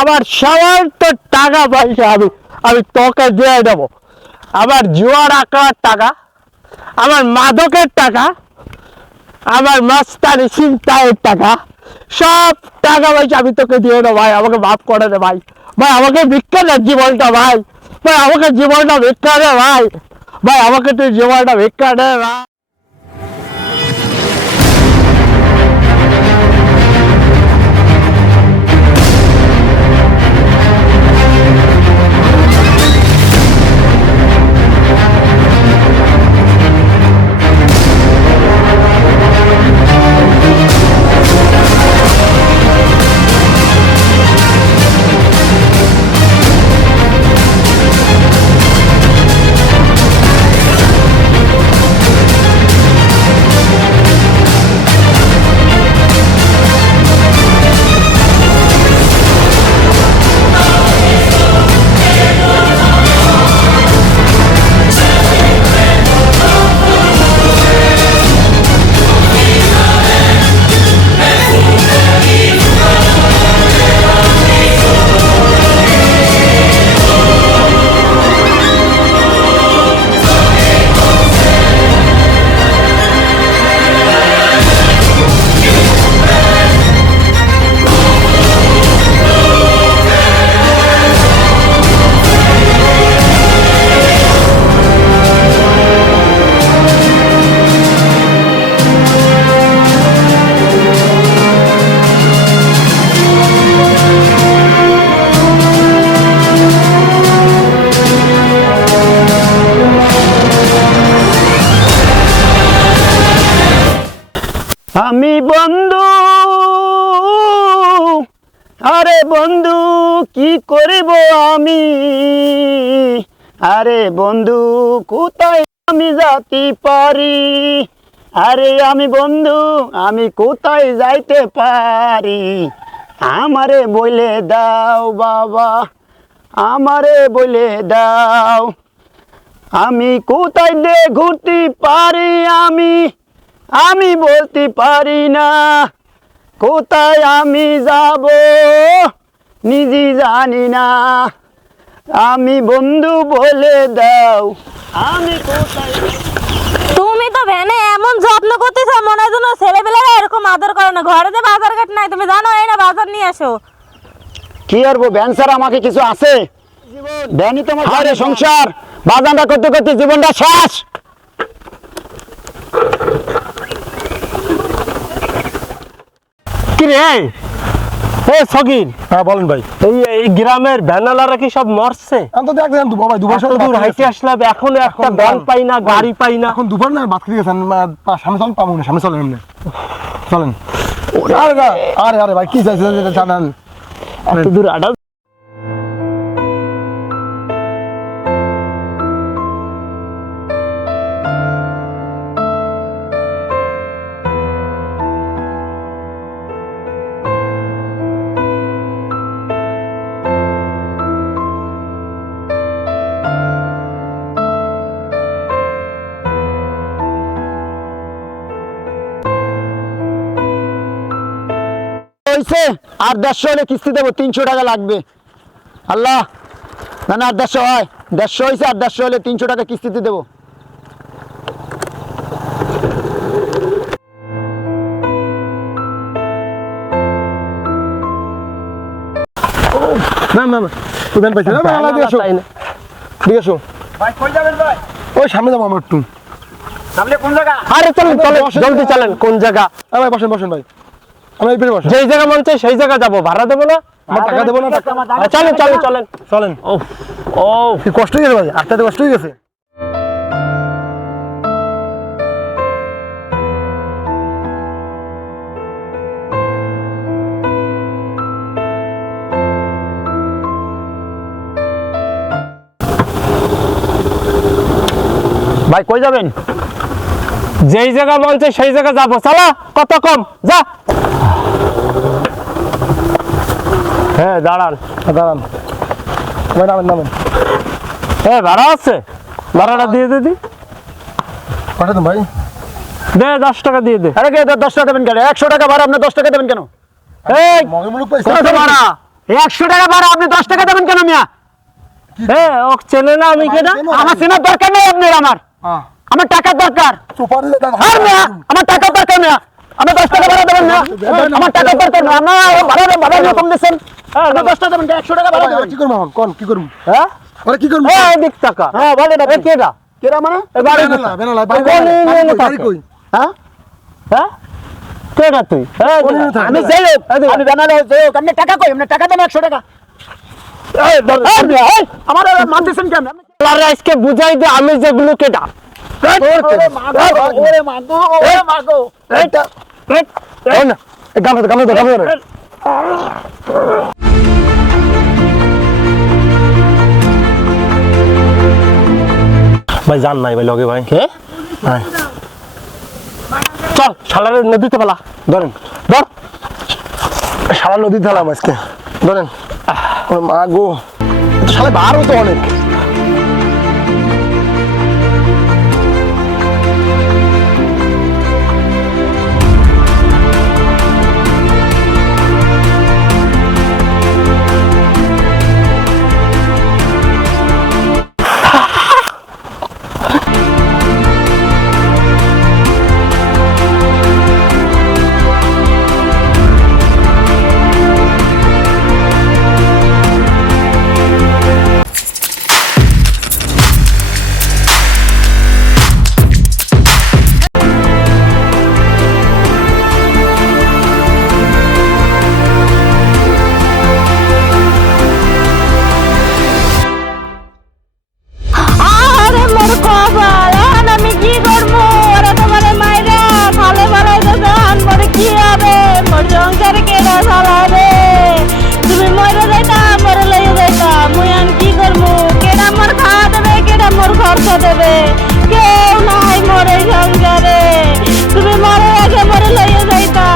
আমার সবার তো টাকা পয়সা আমি তোকে দিয়ে দেবো। আমার জুয়ার আঁকার টাকা, আমার মাদকের টাকা, আমার মাস্তানি চিন্তায়ের টাকা, সব টাকা পয়সা আমি তোকে দিয়ে দেবো ভাই। আমাকে মাফ করে দে ভাই। ভাই আমাকে ভিক্ষা দে জীবনটা ভাই। ভাই আমাকে জীবনটা ভিক্ষা দে ভাই। ভাই আমাকে তুই জীবনটা ভিক্ষা দে ভাই। আমি বন্ধু, আরে বন্ধু কি করিব আমি, আরে বন্ধু কোথায় আমি যাইতে পারি, আরে আমি বন্ধু আমি কোথায় যাইতে পারি, আমারে বলে দাও বাবা, আমারে বলে দাও, আমি কোথায় দিয়ে ঘুরতে পারি, আমি বলতে পারি না, কোথায় আমি যাব নিজে জানি না, আমি বন্ধু বলে দাও আমি কোথায়। তুমি তো ভ্যানে এমন যত্ন করতেছ মনে হয় যেন ছেলেবেলারা এরকম আদর করে না। ঘরে যে বাজার ঘাট নাই, তুমি জানো এই না বাজার নিয়ে আসো। কি করবো ভ্যান স্যার আমাকে কিছু আছে? ভ্যানই তোমার ঘরে সংসার, বাজারটা করতে করতে জীবনটা শেষ। কি রে এই সগির? হ্যাঁ বলেন ভাই। এই গ্রামের ভ্যানালারা কি সব মরছে? আমি তো দেখলাম তো বাবা দুপুর এত দূর হাইটে আসলাম, এখনো একটা ভ্যান পাই না, গাড়ি পাই না। এখন দুপুর না ভাত খেতে গেছেন, সামনে চলেন পাবো না, সামনে চলেন এমনি চলেন। আরে আরে ভাই কি চাইছেন জানান? এত দূর আডা আর 150 হলে কিস্তি দেবো, 300 টাকা লাগবে। আল্লাহ না না 150 হয়, 150 হয়েছে, আর 150 হলে 300 টাকা কিস্তিতে দেবো। না না না তুই পাইছেন না দিয়ে আসো, দিয়ে আসো ভাই কই যাবেন ভাই? ওই সামনে যাবো আমার একটু। সামনে কোন জায়গা? আরে চলেন চলেন জলদি চলেন। কোন জায়গা? ভাই বসেন বসেন ভাই, আমি এই পেরে বসেন। যেই জায়গা মন চাই সেই জায়গা যাবো, ভাড়া দেবো না? আমার টাকা দেবো না? চলেন চলেন চলেন চলেন। ও ও কি কষ্ট হয়ে গেছে ভাই, আপনাদের কষ্ট হয়ে গেছে। ভাই কই যাবেন? যেই জায়গা মন চাই সেই জায়গা যাবো, চলো। কত কম যা। হ্যাঁ দাঁড়ান দাঁড়ান ভাই, নামেন নামেন। হ্যাঁ ভাড়া আছে, ভাড়াটা দিয়ে দিদি। পাঠাতেন ভাই, দে 10 টাকা দিয়ে দে। আরে কে 10 টাকা দেবেন কেন? 100 টাকা ভাড়া, আপনি 10 টাকা দেবেন কেন? এই মগে মুলুক পাইছে কত ভাড়া? 100 টাকা ভাড়া আপনি 10 টাকা দেবেন কেন মিয়া? ও চেনে না আমি কেনা? আমার চেনার দরকার নেই আপনার আমার টাকার দরকার। সুপার আর মিয়া আমার টাকার দরকার মিয়া, আপনি 10 টাকা ভাড়া দেবেন না, আমার টাকার দরকার না, আপনার ভাড়া দিয়ে কম দিচ্ছেন, আপনি 10 টাকা দেবেন, 100 টাকা ভাড়া দেবেন। কি করবো এখন কোন কি করবো হ্যাঁ ওরা কি করবো এদিক টাকা। হ্যাঁ বলেন আপনি কেডা? কেরা মানে এ বাড়ি বেনালা কোথায়? বেনালা বাড়ি কই? হ্যাঁ হ্যাঁ কেডা তুই? হ্যাঁ আমি যাই হোক, আমি বেনালে যাই হোক, আপনি টাকা কই, আপনি টাকা দেন 100 টাকা। আমার মানতেছেন কেন? আরে আজকে বুঝাই দে আমি যেগুলো কেডা। ওরে মাগো, ওরে মাগো, ওরে মাগো। এইটা এই না গামে গামে গামে ভাই জান নাই ভাই লগে ভাই কে? হ্যাঁ চল শালারে নদীতে ফেলা। ধরেন ধর সারা নদী ঢালাম আজকে ধরেন ও মা গো শালা বারও তো অনেক আরে মোর কপাল, এখন আমি কি করবো? ওরা তোমার মাইরা খালে ফেলাইতে চান, মোর কি হবে? মোর সংসার কেডা চালাবে? তুমি মরে যাইতা, মরে লইয়া যাইতা, মুই এখন কি করবো? কেডা মোর খাওয়া দেবে, কেডা মোর খরচা দেবে? কেউ নাই মোর এই সংসারে। তুমি মরে আগে মরে লইয়া যাইতা।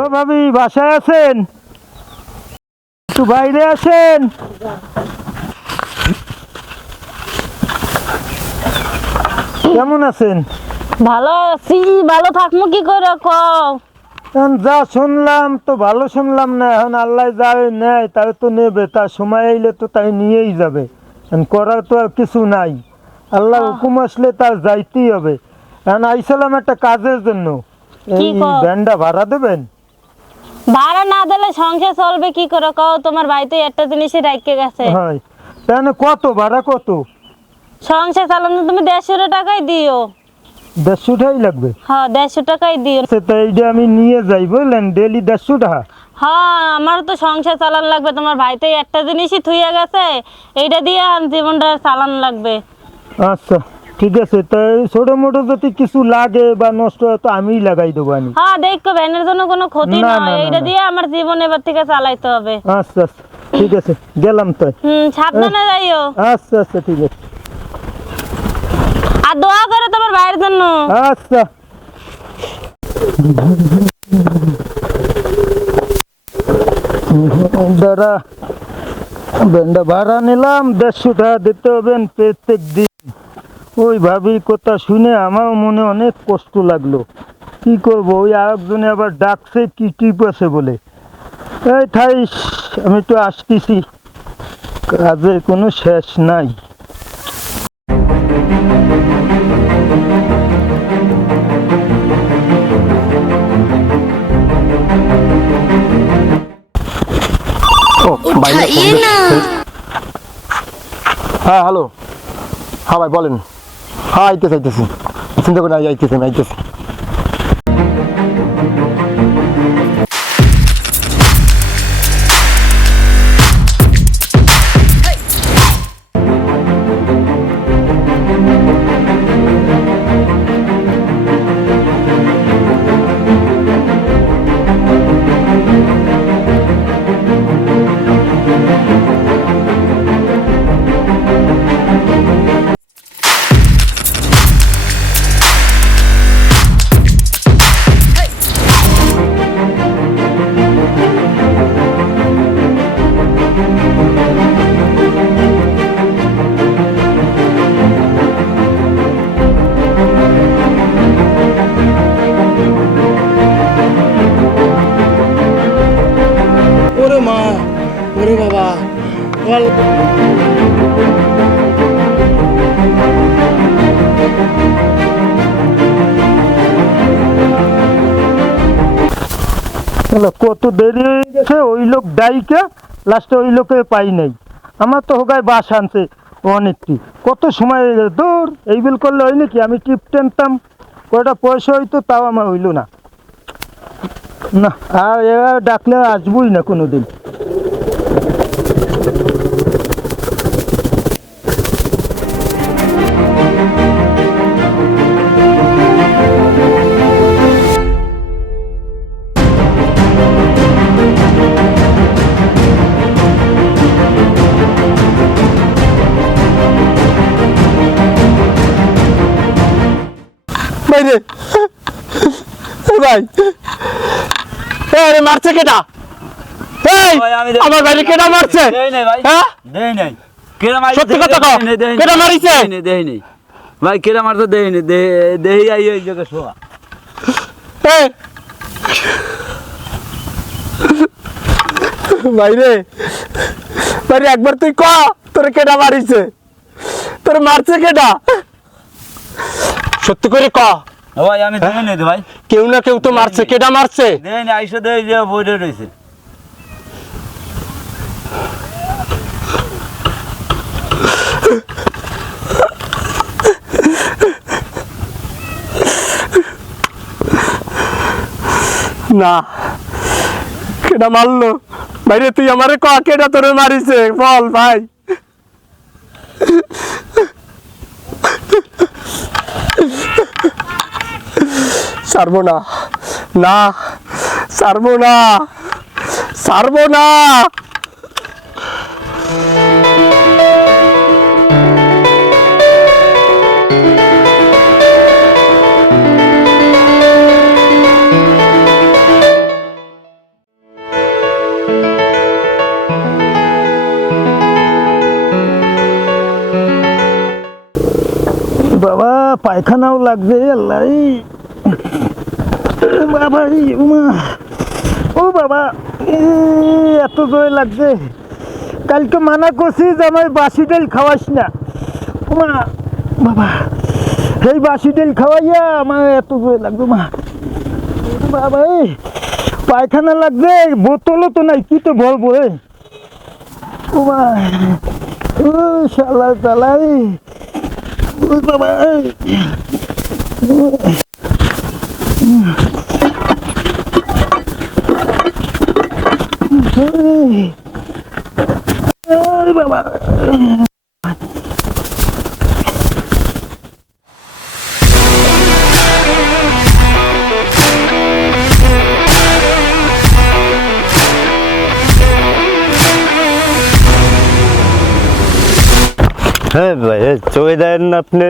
ও ভাবি বাসায় আছেন? একটু বাইরে আসেন। কেমন আছেন? ভালো আছি, ভালো থাকবো কি করে কও? এখন যা শুনলাম তো ভালো শুনলাম না, এখন আল্লাহ যা নেয় তাই তো নেবে, তার সময় এলে তো তাই নিয়েই যাবে, এখন করার তো আর কিছু নাই, আল্লাহ হুকুম আসলে তার যাইতেই হবে। এখন আইসালাম একটা কাজের জন্য, কি এই কও? ভ্যানটা ভাড়া দেবেন? ভাড়া না দিলে সংসার চলবে কি করে কও? তোমার বাড়িতে একটা জিনিসই রাখতে গেছে। হয় তাহলে কত ভাড়া কত? সংসার চালানো তুমি 150 টাকাই দিও। 150 লাগবে? হ্যাঁ 150 টাকাই দিও। তো এইটা আমি নিয়ে যাই বুঝলেন, ডেলি 150 টাকা। হ্যাঁ আমার তো সংসার চালান লাগবে, তোমার ভাইতে একটা জিনিসই থুইয়া গেছে, এইটা দিয়ে জীবনটা চালান লাগবে। আচ্ছা ঠিক আছে, তাই ছোট মোটো যদি কিছু লাগে বা নষ্ট হয় তো আমিই লাগাই দেবো আমি। হ্যাঁ দেখো ভ্যানের জন্য কোনো ক্ষতি না, না, নয়, না, এইটা না। দিয়ে আমার জীবন এবার থেকে চালাইতে হবে। আচ্ছা আচ্ছা ঠিক আছে গেলাম তাই। সাবধানে যাইও। আচ্ছা আচ্ছা ঠিক আছে। আর দোয়া করো তোমার ভাইয়ের জন্য। আচ্ছা দাঁড়া, ব্যান্ডা ভাড়া নিলাম 150 টাকা দিতে হবে প্রত্যেক দিন। ওই ভাবি কথা শুনে আমার মনে অনেক কষ্ট লাগলো, কি করব, ওই আরেকজনে আবার ডাকছে কি টিপ আছে বলে। এই থাইস আমি তো আসতেছি, কাজের কোনো শেষ নাই। ভাই হ্যাঁ হ্যালো হ্যাঁ ভাই বলেন। হ্যাঁ আইতেছি আইতেছি, চিন্তা করে আইতেছি আমি আইতেছি। কত দেরি হয়ে গেছে, ওই লোক ডাইকে লাস্টে ওই লোকে পাই নাই। আমার তো হোগায় বাস আনছে অনেকটি, কত সময় হয়ে গেছে। দূর এই বিল করলে হয় নাকি, আমি টিপ টেনতাম কয়টা পয়সা হইতো, তাও আমার হইলো না। না আর এবার ডাকলে আসবই না কোনো দিন। বাইরে ভাই, আরে মারছে কেটা? এই ভাই, আমি আমার বাইরে কেটা মারছে? দেই নাই ভাই, হ্যাঁ দেই নাই। কেডা মারছে? সত্যি কথা কও, কেডা মারিছে? দেই নাই ভাই, কেডা মারছে দেই নাই। দেই আই এই জায়গা শোয়া। এই বাইরে বাইরে একবার তুই ক তোর কেডা মারিছে, তোর মারছে কেডা? সত্যি করে ক। ভাই আমি দেই নাই ভাই, কেউ না কেউ তো মারছে, কেডা মারছে? দেই নাই। আইসা দেই যে বইরে রইছে। না কেডা মারলো? বাইরে তুই আমারে ক কেডা তোরে মারিছে, বল ভাই। ছাড়বো না, না ছাড়বো না, ছাড়বো না। বাবা পায়খানাও লাগবে, আল্লাহ বাবা, ও বাবা এত জোরে লাগছে। কালকে মানা করছি যে আমার বাসি তেল খাওয়াস না। মা বাবা, এই বাসি তেল খাওয়াইয়া আমার এত জোরে লাগবে। মা বাবা পায়খানা লাগবে, বোতলও তো নাই, কি তো বলবো। ও মা, ও শালা চালাই, ও বাবা, বাবা। হ্যাঁ ভাই, চলে দেন না আপনি।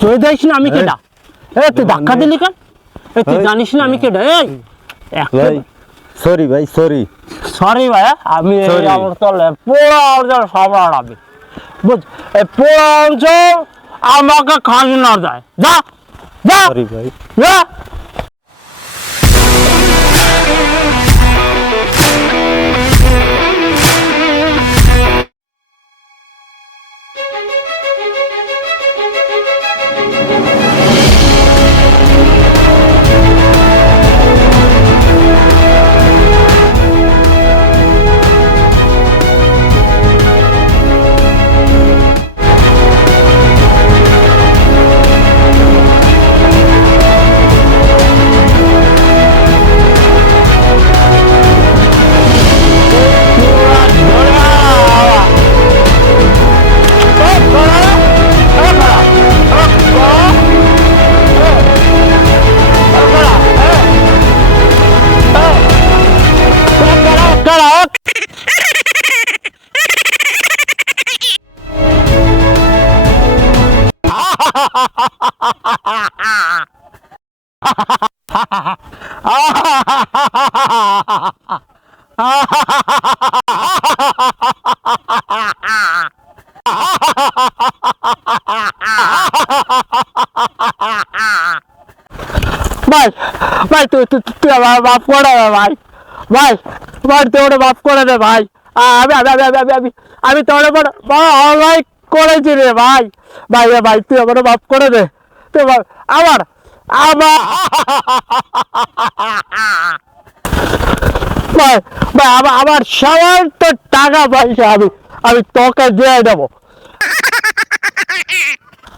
চলে যাইস না, আমি কেডা? তুই ধাক্কা দিলি কেন? তুই জানিস না আমি কেডা? ভাই সরি ভাই, সরি। সরি ভাই, আমি Sorry. আমার চলে পুরো অঞ্চল সবার আমি বুঝ, এই পুরো অঞ্চল আমাকে খাজনা দেয়। যা যা সরি ভাই। যা। ভাই ভাই তুই তুই তুই আমার মাফ করে দে ভাই, ভাই ভাই তুই ওটা মাফ করে দে ভাই। আমি আমি আমি আমি আমি আমি তোর বড় বড় অনলাইন করেছি রে ভাই। ভাই ভাই তুই আমার মাফ করে দে, তুই আমার আমার আমার সমস্ত টাকা পয়সা আমি তোকে দিয়ে দেবো।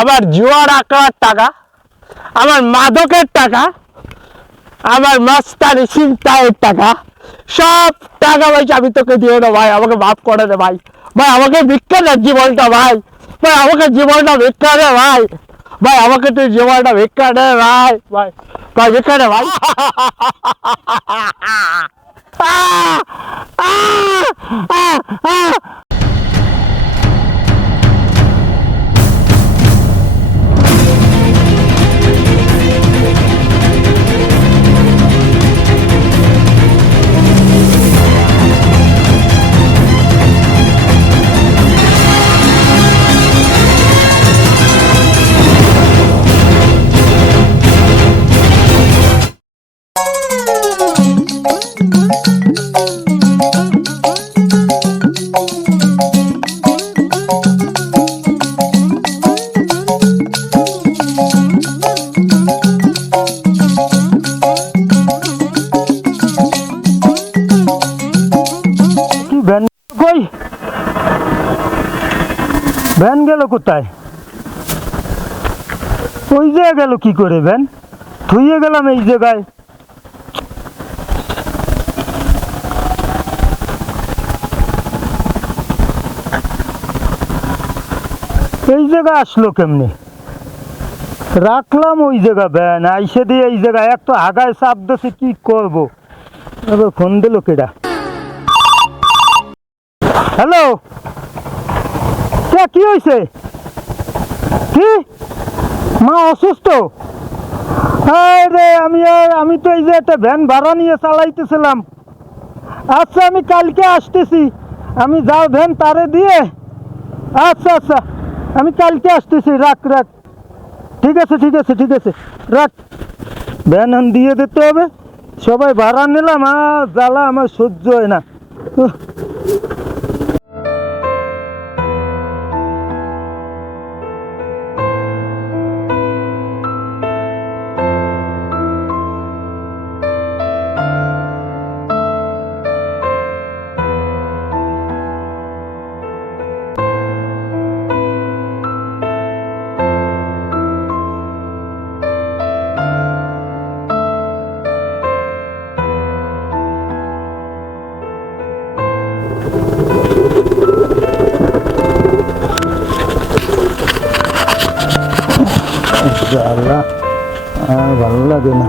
আমার জুয়া রাখার টাকা, আমার মাদকের টাকা, আমার মাস্তানি চিন্তায়ের টাকা, সব টাকা পয়সা আমি তোকে দিয়ে দেবো ভাই। আমাকে মাফ করে দে ভাই। ভাই আমাকে ভিক্ষা দে জীবনটা ভাই। ভাই আমাকে জীবনটা ভিক্ষা দে ভাই। ভাই আমাকে তুই জীবনটা ভিক্ষা দে ভাই। ভাই ভাই ভিক্ষা দে ভাই। ভ্যান কই? ভ্যান গেল কোথায়? ওই জায়গায় গেল কি করে ভ্যান? থুইয়ে গেলাম এই জায়গায়। এই জায়গা আসলো কেমনে? রাখলাম ওই জায়গা ভ্যান, আইসে দিয়ে এই জায়গায় এক তো হাগায় চাপ দিছে, কি করবো? এবার ফোন দিল কেডা? হ্যালো, কি হয়েছে? কি মা অসুস্থ? আরে আমি তো এই যে একটা ভ্যান ভাড়া নিয়ে চালাইতেছিলাম। আচ্ছা আমি কালকে আসতেছি। আমি যাও ভ্যান তারে দিয়ে। আচ্ছা আচ্ছা আমি কালকে আসতেছি। রাখ। ঠিক আছে রাখ। ভ্যান দিয়ে দিতে হবে। সবাই ভাড়া নিলাম, জ্বালা আমার সহ্য হয় না। জ্বালা ভালো লাগে না।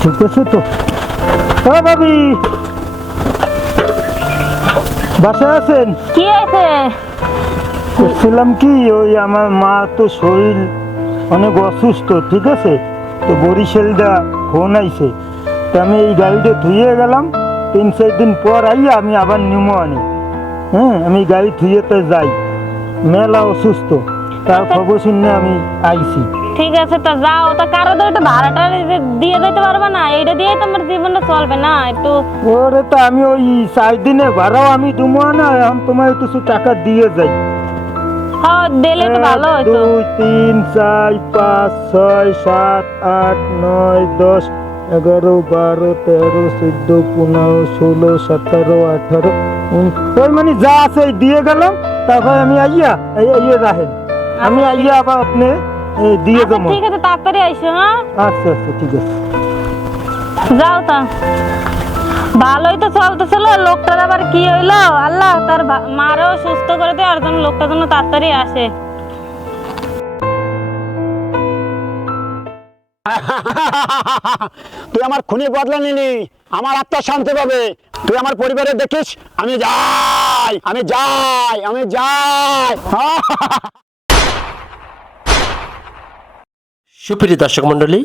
ঠিক আছে তো। ভাবি বাসায় আছেন? কি আছে? করছিলাম কি, ওই আমার মা তো শরীর অনেক অসুস্থ, ঠিক আছে? তো বরিশালটা ফোন আইছে, তো আমি এই গাড়িটা ধুয়ে গেলাম। 3-4 দিন পর আইয়া আমি আবার নিমো আনি। হ্যাঁ, আমি গাড়ি ধুয়েতে যাই, মেলা অসুস্থ, তার খবর শুনে আমি আইছি। ঠিক আছে, তো যাও। তা কারো তো একটু ভাড়াটা দিয়ে দিতে পারবে না? এইটা দিয়ে তোমার জীবনটা চলবে না একটু? ওরে তো আমি ওই 4 দিনে ভাড়াও আমি দুমো না, এখন তোমার কিছু টাকা দিয়ে যাই। হ্যাঁ, দিলে তো ভালো 1 হতো। 2 3 4 5 6 7 8 9 10 11 12 13 14 15 16 17 18 ওই মানে যা আছে দিয়ে গেলাম। তারপর আমি আইয়া রাখেন, আমি আইয়া আবার আপনি দিয়ে আচ্ছা দেবো। ঠিক আছে, তাড়াতাড়ি আইসো। হ্যাঁ আচ্ছা ঠিক আছে। যাও। তা ভালোই তো চলতেছিল, লোকটার আবার কি হইলো? আল্লাহ তার মারও সুস্থ করে দেয়, আর যেন লোকটা যেন তাড়াতাড়ি আসে। তুই আমার খুনি বদলা নিলি, আমার আত্মা শান্তি পাবে। তুই আমার পরিবারে দেখিস আমি যাই। সুপ্রিয় দর্শক মণ্ডলী,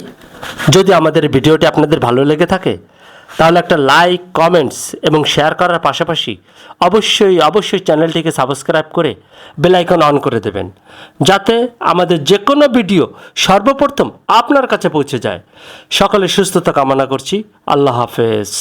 যদি আমাদের ভিডিওটি আপনাদের ভালো লেগে থাকে তাহলে একটা লাইক, কমেন্টস এবং শেয়ার করার পাশাপাশি অবশ্যই চ্যানেলটিকে সাবস্ক্রাইব করে বেল আইকন অন করে দেবেন, যাতে আমাদের যে কোনো ভিডিও সর্বপ্রথম আপনার কাছে পৌঁছে যায়। সকলের সুস্থতা কামনা করছি। আল্লাহ হাফেজ।